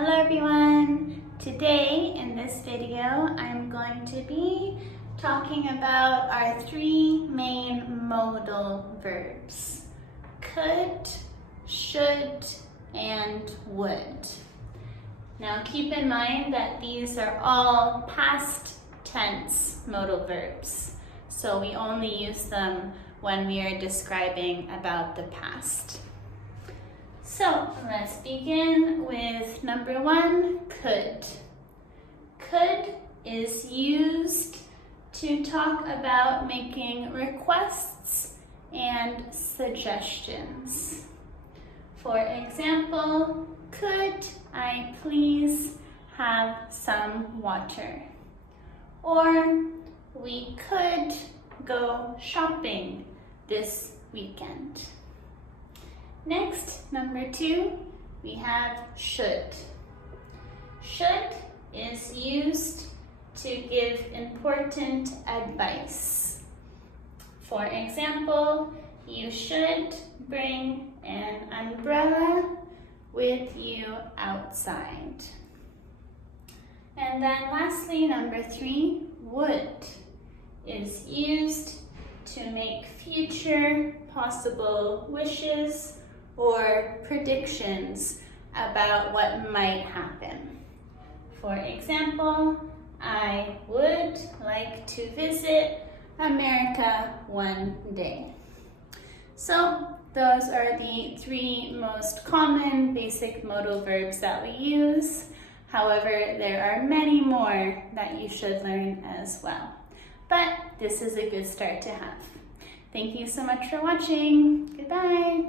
Hello everyone! Today in this video I'm going to be talking about our three main modal verbs: could, should, and would. Now keep in mind that these are all past tense modal verbs, so we only use them when we are describing about the past. So let's begin with number one, could. Could is used to talk about making requests and suggestions. For example, could I please have some water? Or we could go shopping this weekend. Next, number two, we have should. Should is used to give important advice. For example, you should bring an umbrella with you outside. And then lastly, number three, would is used to make future possible wishes or predictions about what might happen. For example, I would like to visit America one day. So those are the three most common basic modal verbs that we use. However, there are many more that you should learn as well. But this is a good start to have. Thank you so much for watching. Goodbye.